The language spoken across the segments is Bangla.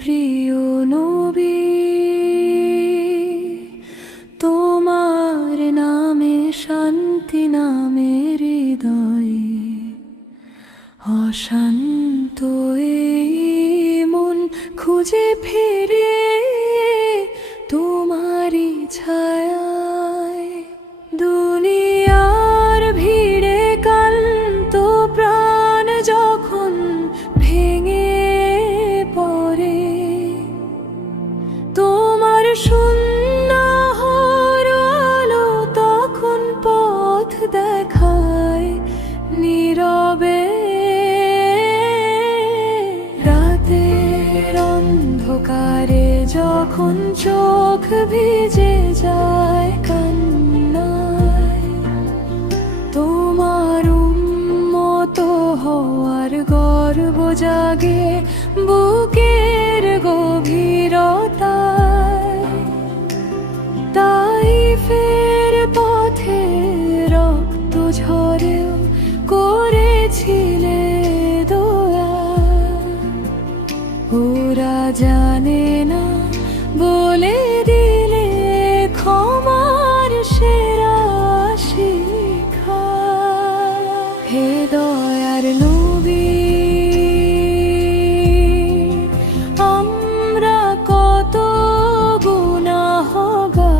প্রিয় নবী, তোমার নামে শান্তি নামে হৃদয়ে, অশান্ত এই মন খুঁজে ফিরে তোমারই ছায়ায়। দুনিয়ার ভিড়ে ক্লান্ত প্রাণ যখন ভেঙে পড়ে, তোমার শূন্য আলো তখন পথ দেখায় নীরবে। রাতের অন্ধকারে যখন চোখ ভিজে যায় কান্নায়, তোমার উম্মত হওয়ার গর্ব জাগে বুকের গভীরতায়। তাইফের পথে রক্ত ঝরেও করেছিলে দোয়া, ওরা জানে না বলে দিলে ক্ষমার সেরা শিক্ষা। হে দয়ার নবী, আমরা কত গুনাহগার,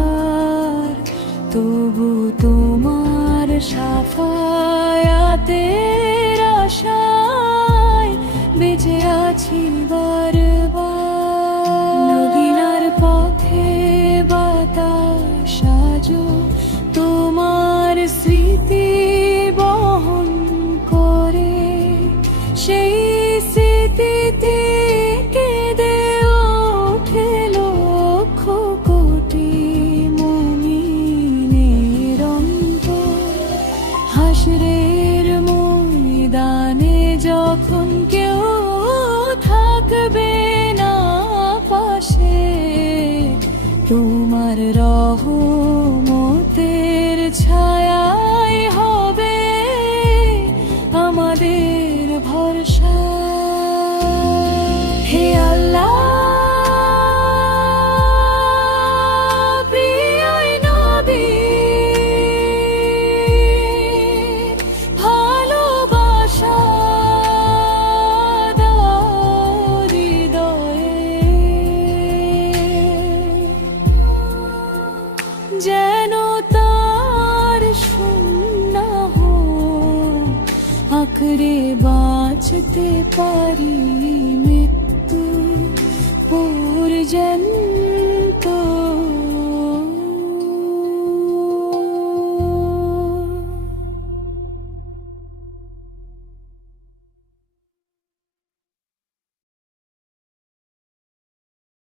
তবু তোমার শাফায়াতের আশায় বেঁচে আছি বারবার। মদিনার পথে বাতাস আজো তোমার স্মৃতি বহন করে, সেই স্মৃতিতে কেঁদে ওঠে লক্ষ কোটি মুমিনের অন্তর। হাসরের ময়দানে যখন কেউ থাকবে না পাশে, তোমার রহমতের ছায়ায় হবে আমাদের ভরসা। হে আল্লাহ, প্রিয় নবী, ভালোবাসা দাও হৃদয়ে, যেন তার শূন্য আঁকড়ে বাঁচতে পারি মৃত্যু পর্যন্ত।